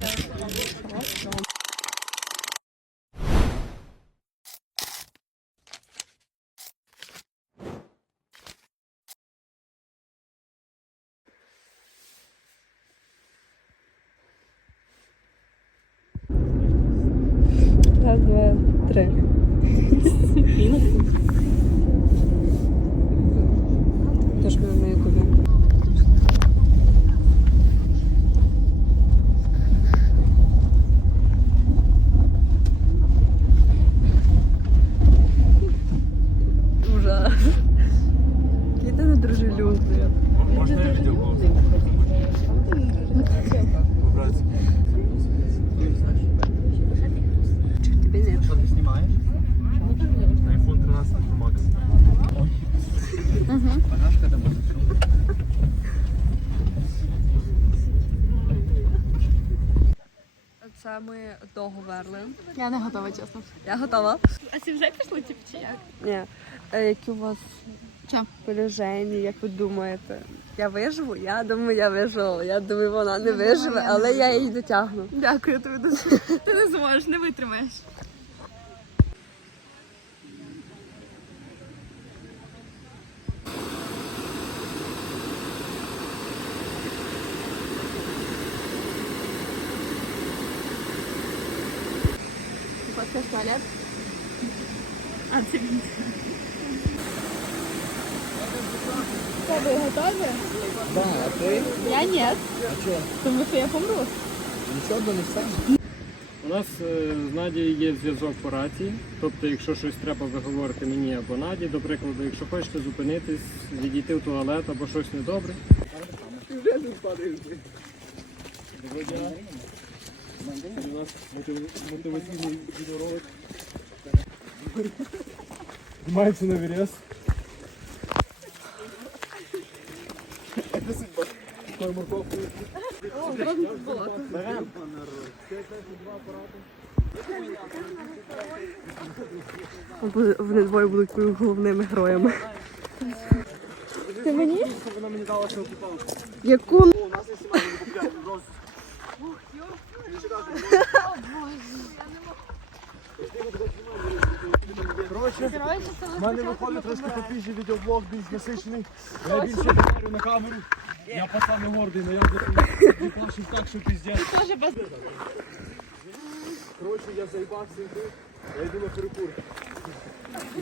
Раз, два, три. Тож ми на Ютубі. Ужас. Який ти недружелюбний. Можна я відео Убрати. Тобі не. Що ти знімаєш? iPhone 13 Pro Max. Багажка там Це ми договорили. Я не готова, чесно. Я готова. А ці вже пішли, типу, чи як? Ні. Е, які у вас Чо? полежені, як ви думаєте? Я виживу? Я думаю, я виживу. Я думаю, вона не виживе, але я її дотягну. Дякую тобі дуже. Ти не зможеш, не витримаєш. Туалет? А це він. Готові? Да, а ти? Я ні. А чого? Тому що я помру. Нічого не сам. У нас е, з Надією є зв'язок по рації. Тобто, якщо щось треба, ви говорите мені або Наді, до прикладу, якщо хочете зупинитись, відійти в туалет або щось недобре. У нас мотиваційний відеоролик. Знімається на вірес. Вони двоє будуть головними героями. Ти мені? Вона мені дала що купала. Яку Коротше, в мене виходить трошки попізже відеоблог більш насичений. Я більше говорю на камеру. Я пацан не гордий, але я не плачу так, що піздець. Тоже без... Коротше, я заїбався йти. Я йду на перекур.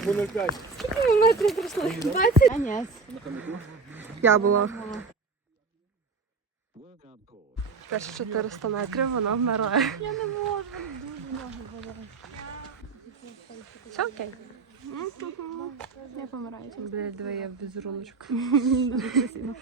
По 0,5. метрів пройшло? 20? А ні. я була. Перші 400 метрів вона вмирає. Я не можу, дуже ноги болять. Все окей. Я помираю. Блять, давай я без руночок. Дуже красиво.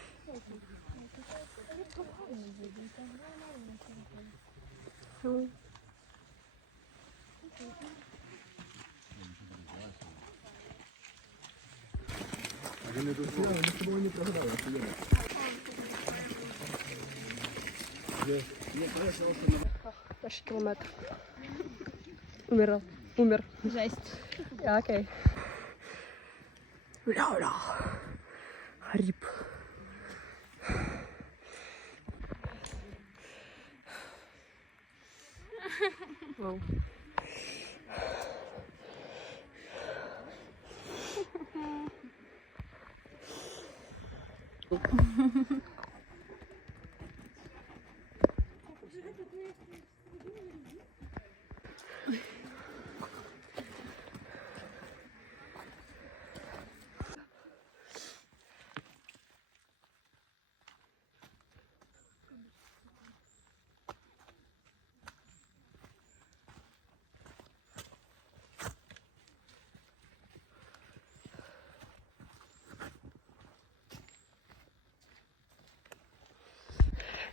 Перший кілометр. Умер. Умер. Жесть. Окей. Ля-ля. Гриб.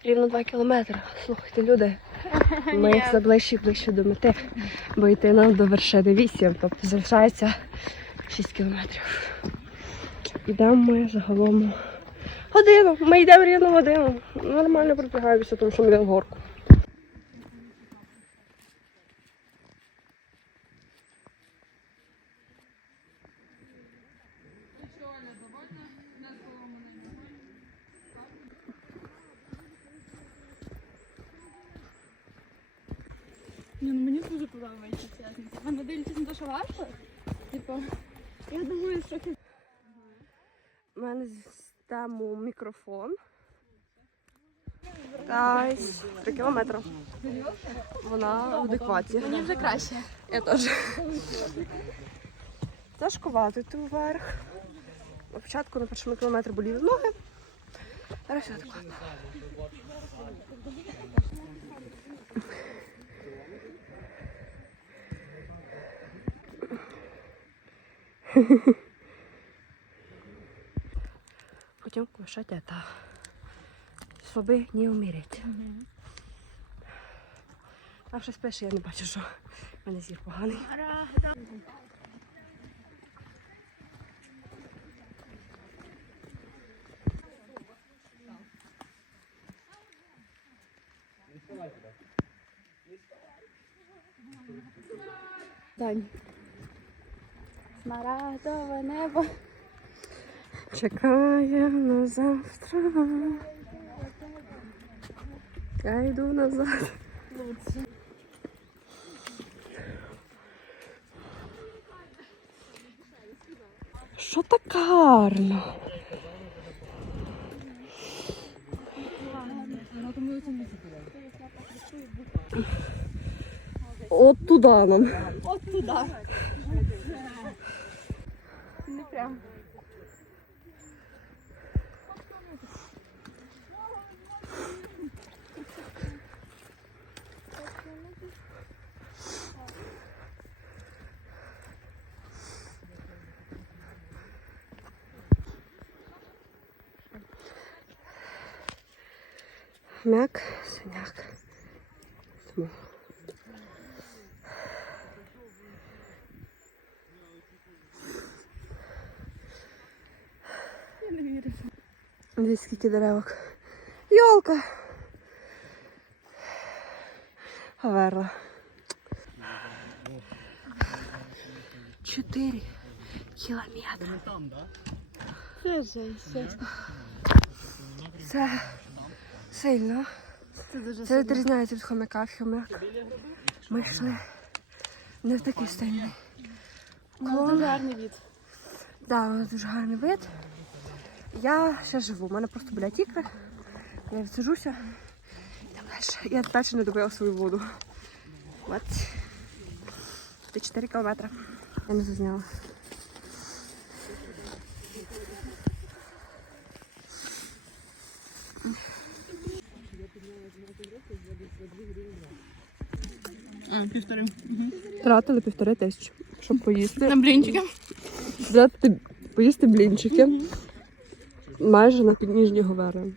Рівно 2 кілометри. Слухайте, люди. Ми все ближче і ближче до мети, бо йти нам до вершини 8, тобто залишається 6 кілометрів. Йдемо ми загалом годину. Ми йдемо рівно годину. Нормально пробігаємося, тому що ми йдемо в горку. Ні, ну мені дуже подобається, чесно. А не дивлячись на те, що важко, типу, я думаю, що У мене тему мікрофон. Та 3 кілометри. Вона в адекваті. мені вже краще. Я теж. Тяжкувато йти вверх. На початку на першому кілометрі боліли ноги. Зараз все адекватно. Путем кушать это. Щоб не умереть. А щось пише, я не бачу, що в мене зір поганий. Дань. Смарагдове небо. Чекає на завтра. Я йду назад. Що так гарно? От туди нам. От туди. Не прям. Мяк, синяк. Тому. Я не вірю. Дивись, скільки деревок. Йолка. Говерла. Чотири кілометри. Це жесть, чесно. Це сильно. Це дуже Це відрізняється від хомяка. В хомяк. Ми йшли не в такий сильний. Ну, дуже гарний від. Да, воно дуже гарний вид. Я ще живу, у мене просто болять ікри. Я відсижуся. Я далі не добила свою воду. От. Це 4 кілометри. Я не зазняла. Півтори. Тратили півтори тисячі, щоб поїсти. На блінчики. Взяти, поїсти блінчики. Майже на підніжні говери.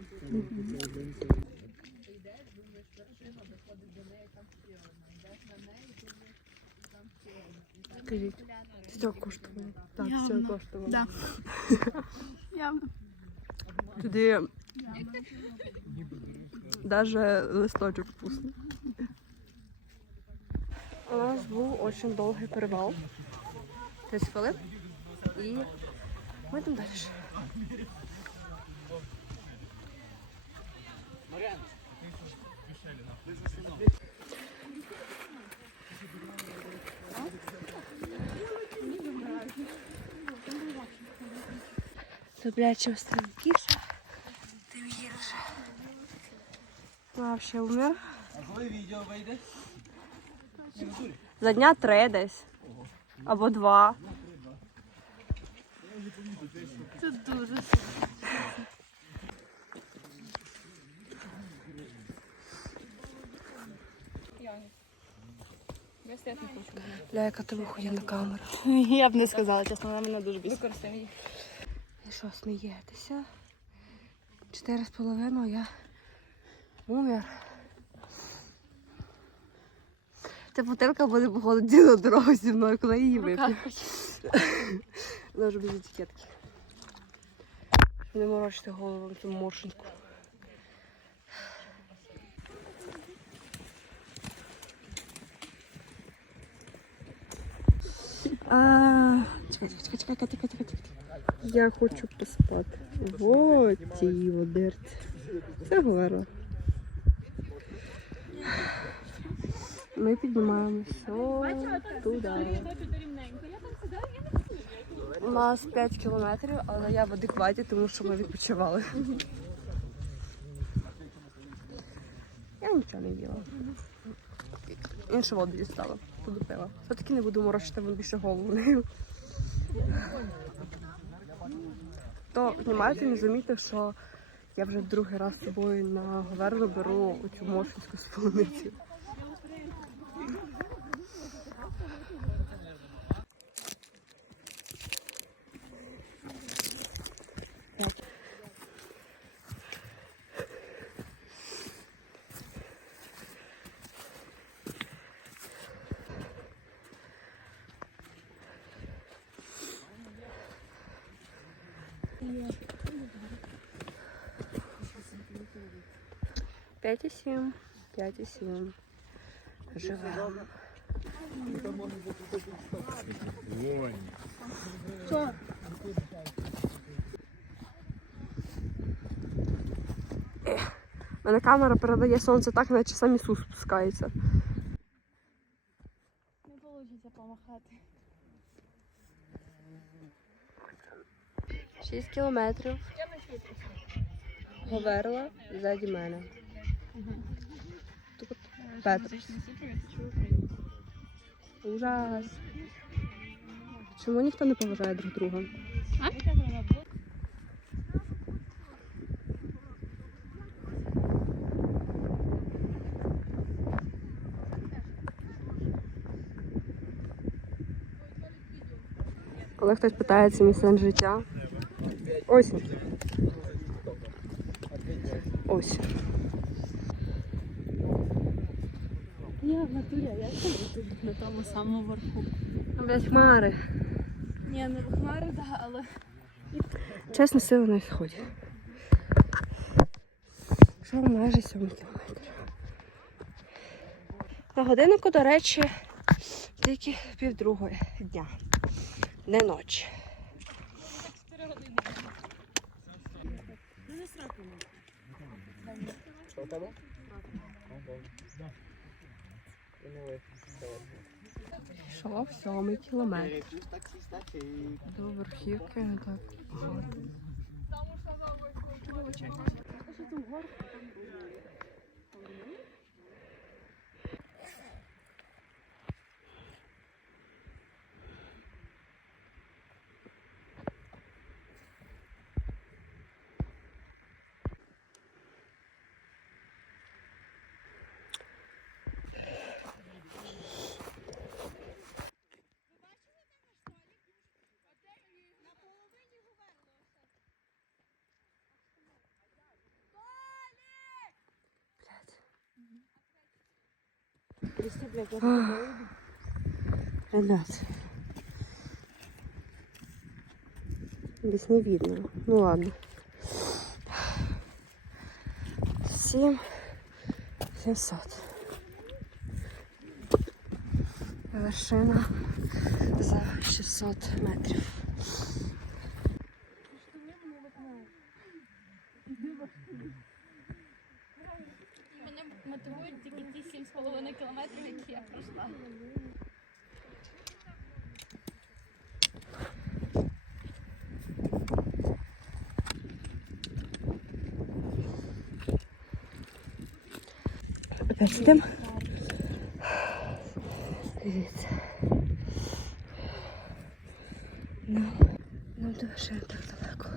Скажіть, все коштувало. Так, все коштувало. Да. Явно. Тоді навіть листочок вкусний. У нас був дуже довгий перевал. 30 хвилин. І ми йдемо далі. Добре, чим стрімкіше, тим гірше. Умер. А коли відео вийде? За дня три десь. Або два. Це дуже Ля, яка ти виходить на камеру. Я б не сказала, чесно, вона мене дуже бісить. І що, смієтеся? Чотири з половиною я умер. Ця бутилка буде походу цілу дорогу зі мною, коли її вип'ю. Вона вже без етикетки. Щоб не морочити голову на цьому моршинку. Чекай, чекай, чекай, чекай, чекай, чекай. Я хочу поспати. Вот ці водерці. Це говорила. Ми піднімаємося туди. У нас 5 кілометрів, але я в адекваті, тому що ми відпочивали. Я нічого не їла. Іншу воду дістала, туди пила. Все-таки не буду морочити вам більше голову нею. То знімайте, не замітьте, що я вже другий раз з собою на Говерну беру оцю моршинську сполуницю. П'ять і сім, п'ять і У мене камера передає сонце так, наче сам Ісус спускається. Не вийде помахати. 6 кілометрів. Говерла ззаді мене. Тут Петр. Ужас. Чому ніхто не поважає друг друга? Коли хтось питається мій сенс життя. Ось. він. Я в натурі, а я тут на тому самому верху. Блять, хмари. Ні, не в хмари, да, але Чесно, сили на сході. Що майже 7 кілометрів. На годиннику, до речі, тільки півдругої дня. Не ночі. Йшов сьомий кілометр. До верхівки не так багато. Ребят. Здесь не видно. Ну ладно. Семь семьсот. Вершина за 600 метрів. Опять сидимо. Дивіться. Ну, ну до так далеко.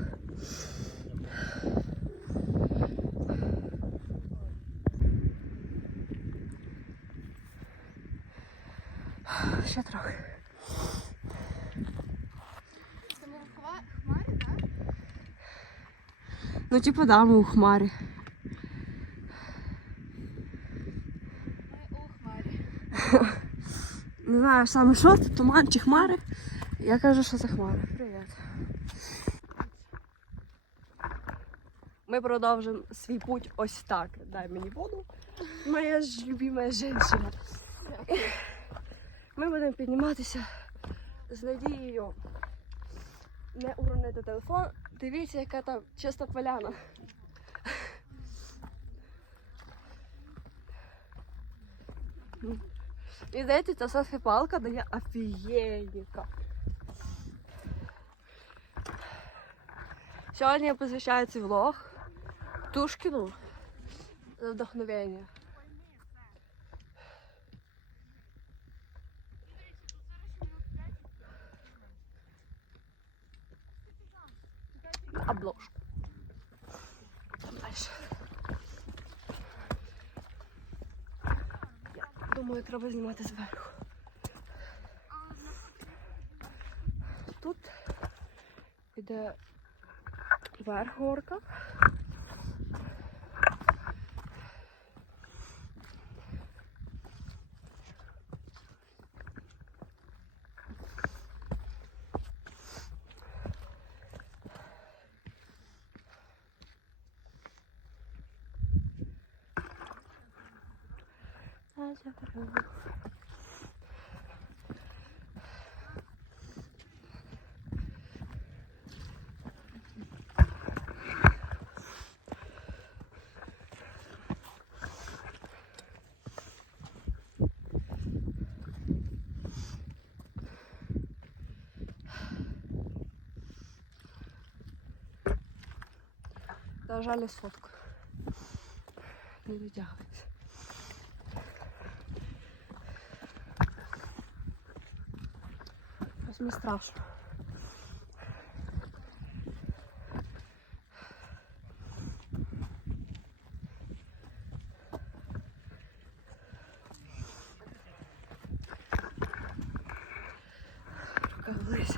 Ще трохи. Це хмарі, так? Ну, типу, да, ми у хмарі. Ми у хмарі. Не знаю саме що це, туман чи хмари. Я кажу, що це хмари. Привіт. Ми продовжимо свій путь ось так. Дай мені воду. Моя ж любима жінка. Ми будемо підніматися з надією не уронити телефон. Дивіться, яка там чиста поляна. І здається, ця селфі-палка дає офігенніка. Сьогодні я посвящаю цей влог Тушкіну за вдохновення. Обложку. Думаю, треба знімати зверху. Тут іде верх горка. На жаль, не сфоткаю. Не дотягується. Ось мені страшно. Рука вниз.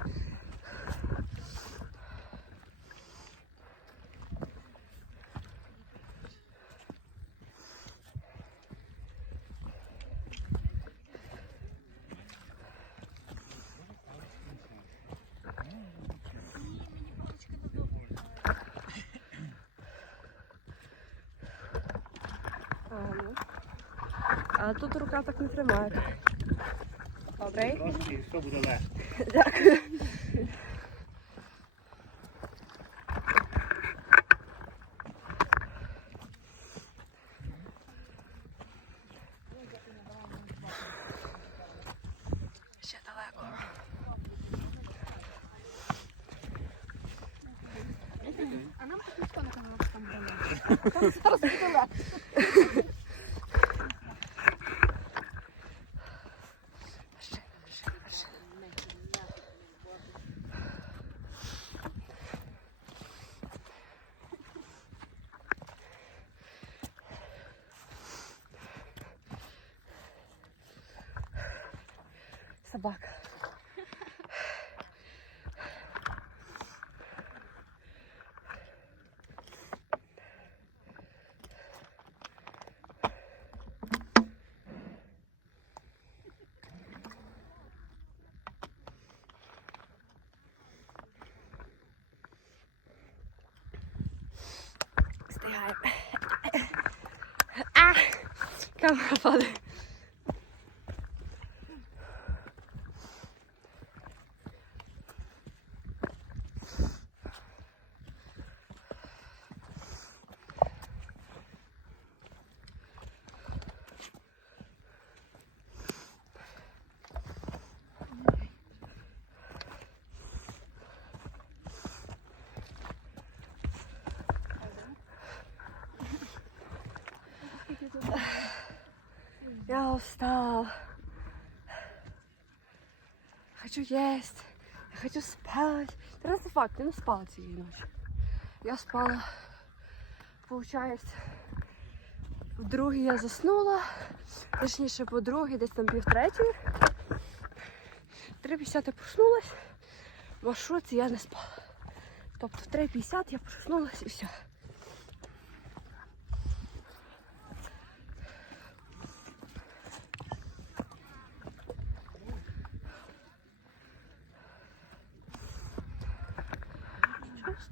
А, ну. А тут рука так не тримає. Добре. Все буде легко. Дякую. Ще далеко. А нам тут ніхто не казав, що там буде. Зараз буде. Вершина, вершина, вершина. Собака. Встигаємо. А! Камера падає. Я устал. Хочу есть. Я хочу спать. Раз факт, я не спала цієї ночі. Я спала, получається, в другій я заснула. Точніше, по другій, десь там півтретьої. В 3.50 я проснулась. В маршрутці я не спала. Тобто в 3.50 я проснулась і все.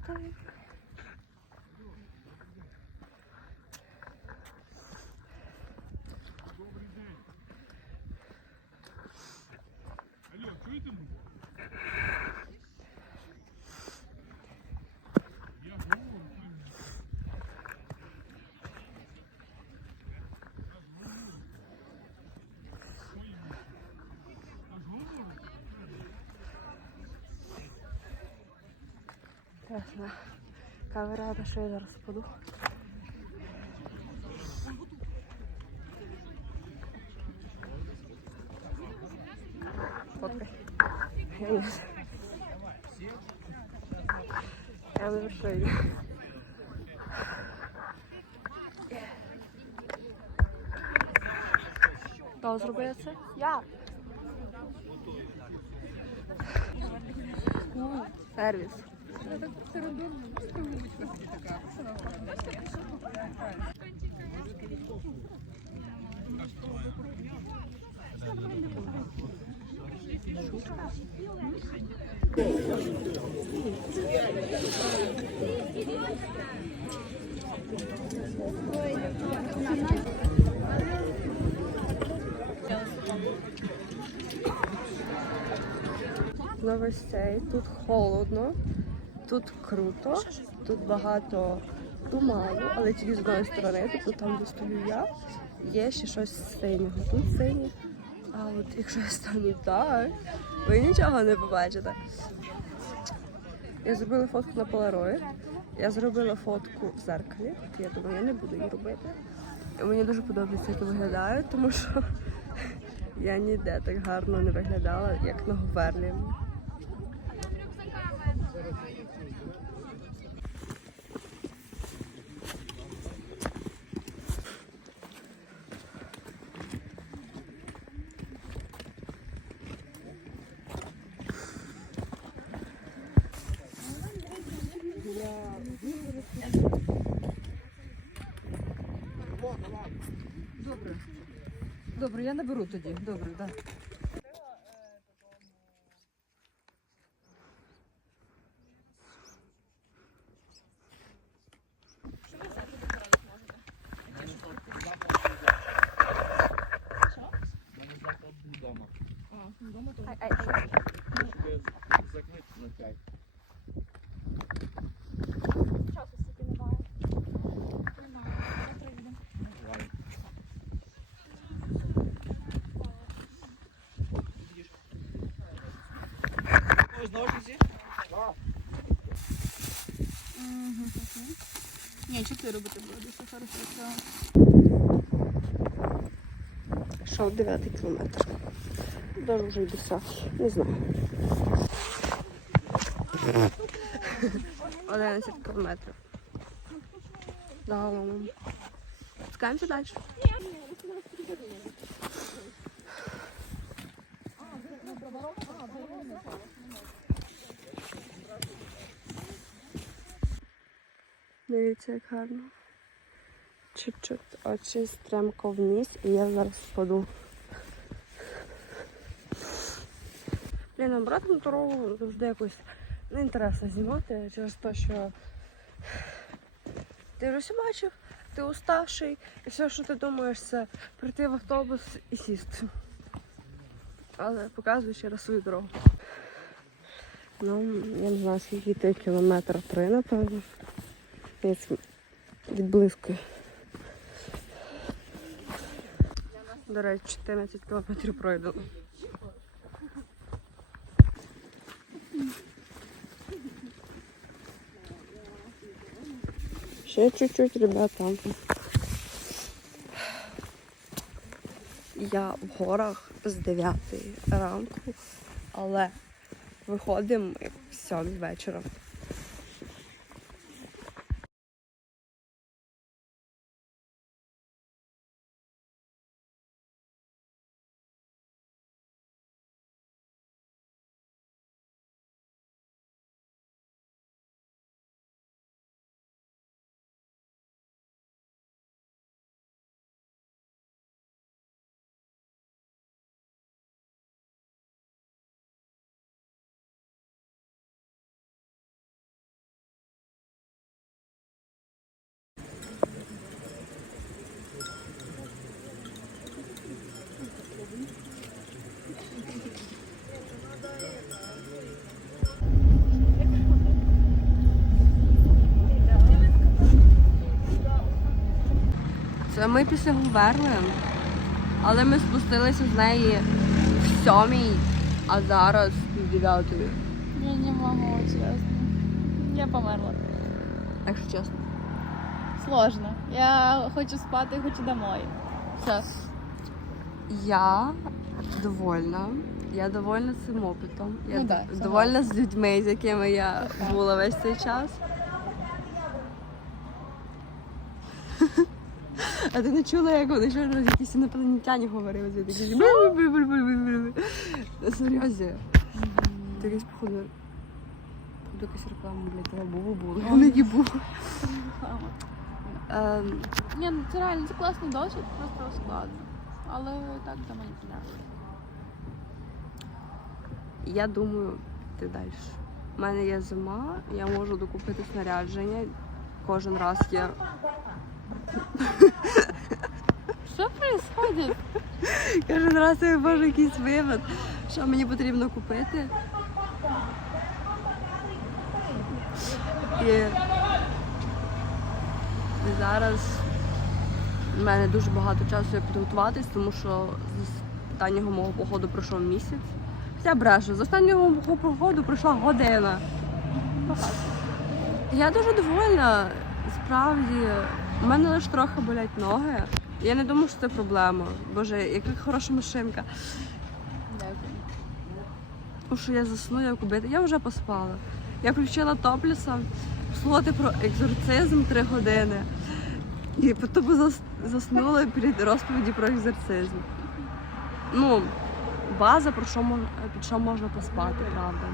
time. Інтересна камера, на що я зараз впаду. Фоткай. Я не вершині. Хто зробив це? Я. Сервіс. Новостей. Тут холодно, тут круто, тут багато туману, але тільки з одної сторони, тобто там, де стою я, є ще щось синього. Тут синє. А от якщо я стану так, ви нічого не побачите. Я зробила фотку на полароїд. Я зробила фотку в зеркалі. Я думаю, я не буду її робити. І мені дуже подобається, як я виглядаю, тому що я ніде так гарно не виглядала, як на Говерлі. Добре. Добре, я наберу тоді. Добре, так. Да. Закрити на чай. Часу стільки немає. Немає. Завтра їдемо. Ось ножниці. Ні, чотири робити буде, все хорошо. все. Йшов 9 кілометр. Даже вже й 10. Не знаю. 11 кілометрів. Загалом. Спускаємося далі. Дивіться, як гарно. Чуть-чуть очі стрімко вниз, і я зараз впаду. Блін, обратну дорогу завжди якось неінтересно знімати через те, що ти вже бачив, ти уставший, і все, що ти думаєш, це прийти в автобус і сісти. Але показую ще раз свою дорогу. Ну, я не знаю, скільки йти кілометр три, напевно. Я відблискую. До речі, 14 кілометрів пройду. Ще чуть-чуть, ребята. Я в горах з 9 ранку, але виходимо в 7 вечора. Ми після Гуверли, але ми спустилися з неї в сьомій, а зараз в дев'ятої. Я не можу, чесно. Я померла. Якщо чесно. Сложно. Я хочу спати, і хочу домой. Все. Я довольна. Я довольна цим опитом. Я Ну да, довольна з людьми, з якими я була весь цей час. А ти не чула, як вони що якісь інопланетяні говорили? Такі такі серйозі. Ти якась походу. Походу якась реклама, блядь, того бу бу Не їбу. Ем, Ні, ну це реально це класний досвід, просто складно. Але так до мене подобається. Я думаю, ти далі. У мене є зима, я можу докупити снарядження. Кожен раз я Що відбувається? кожен раз я можу якийсь вивод, що мені потрібно купити. І зараз в мене дуже багато часу як підготуватись, тому що з останнього мого походу пройшов місяць. Я брешу, з останнього мого походу пройшла година. Я дуже довольна. Справді, у мене лише трохи болять ноги. Я не думаю, що це проблема. Боже, яка хороша машинка. Дякую. Тому що я засну, як убити. Я вже поспала. Я включила топліса, слухати про екзорцизм три години. І потім заснула перед розповіді про екзорцизм. Ну, база, про що можна, під що можна поспати, правда.